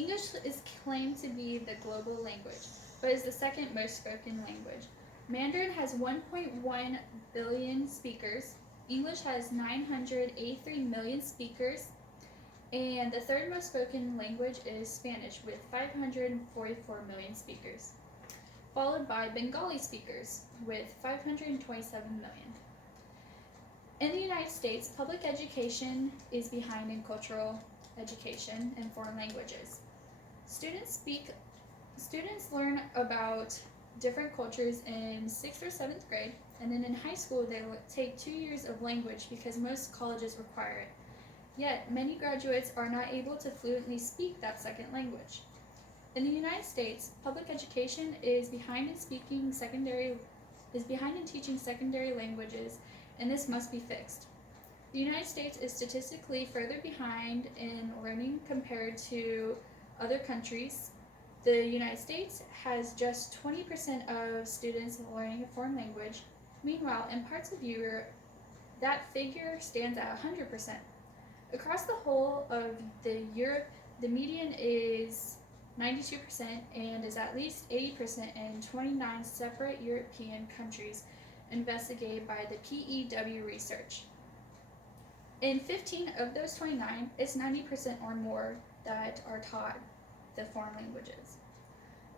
English is claimed to be the global language, but is the second most spoken language. Mandarin has 1.1 billion speakers. English has 983 million speakers. And the third most spoken language is Spanish with 544 million speakers, followed by Bengali speakers with 527 million. In the United States, public education is behind in cultural education and foreign languages. Students learn about different cultures in 6th or 7th grade, and then in high school they take 2 years of language because most colleges require it. Yet, many graduates are not able to fluently speak that second language. In the United States, public education is behind in teaching secondary languages, and this must be fixed. The United States is statistically further behind in learning compared to other countries. The United States has just 20% of students learning a foreign language. Meanwhile, in parts of Europe, that figure stands at 100%. Across the whole of Europe, the median is 92% and is at least 80% in 29 separate European countries investigated by the PEW research. In 15 of those 29, it's 90% or more that are taught the foreign languages.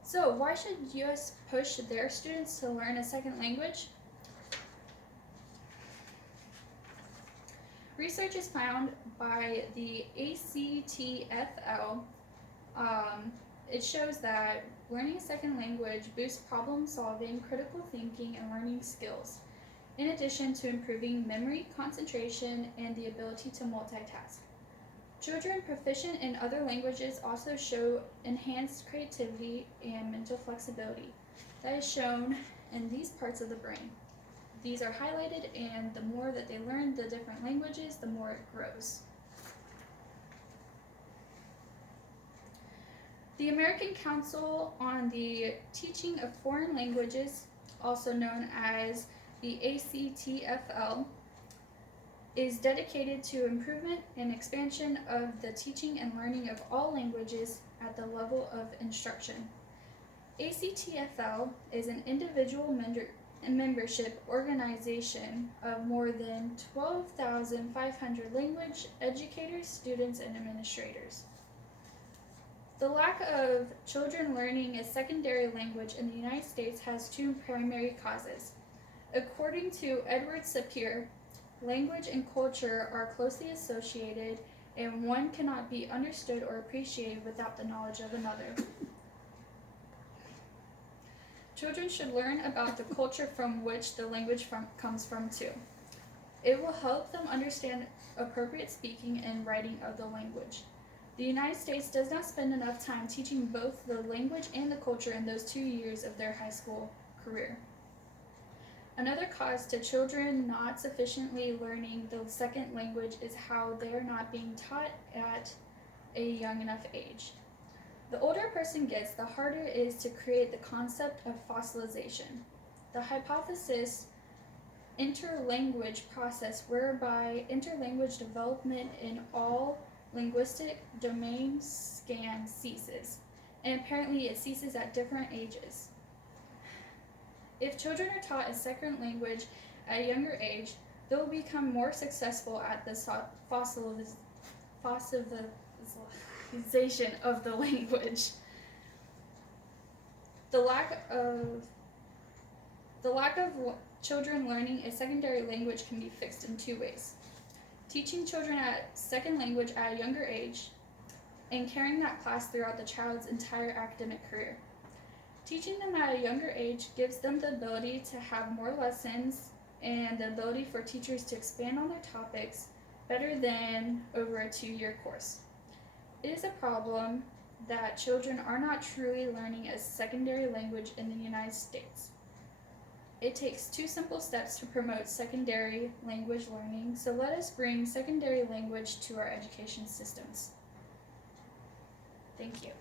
So why should US push their students to learn a second language? Research is found by the ACTFL. It shows that learning a second language boosts problem solving, critical thinking, and learning skills, in addition to improving memory, concentration, and the ability to multitask. Children proficient in other languages also show enhanced creativity and mental flexibility. That is shown in these parts of the brain. These are highlighted, and the more that they learn the different languages, the more it grows. The American Council on the Teaching of Foreign Languages, also known as the ACTFL, is dedicated to improvement and expansion of the teaching and learning of all languages at the level of instruction. ACTFL is an individual membership organization of more than 12,500 language educators, students, and administrators. The lack of children learning a secondary language in the United States has two primary causes. According to Edward Sapir, language and culture are closely associated, and one cannot be understood or appreciated without the knowledge of another. Children should learn about the culture from which the language comes from too. It will help them understand appropriate speaking and writing of the language. The United States does not spend enough time teaching both the language and the culture in those 2 years of their high school career. Another cause to children not sufficiently learning the second language is how they are not being taught at a young enough age. The older a person gets, the harder it is to create the concept of fossilization, the hypothesis interlanguage process whereby interlanguage development in all linguistic domains ceases, and apparently it ceases at different ages. If children are taught a second language at a younger age, they will become more successful at the fossilization of the language. The lack of children learning a secondary language can be fixed in two ways: teaching children a second language at a younger age, and carrying that class throughout the child's entire academic career. Teaching them at a younger age gives them the ability to have more lessons and the ability for teachers to expand on their topics better than over a 2-year course. It is a problem that children are not truly learning a secondary language in the United States. It takes 2 simple steps to promote secondary language learning, so let us bring secondary language to our education systems. Thank you.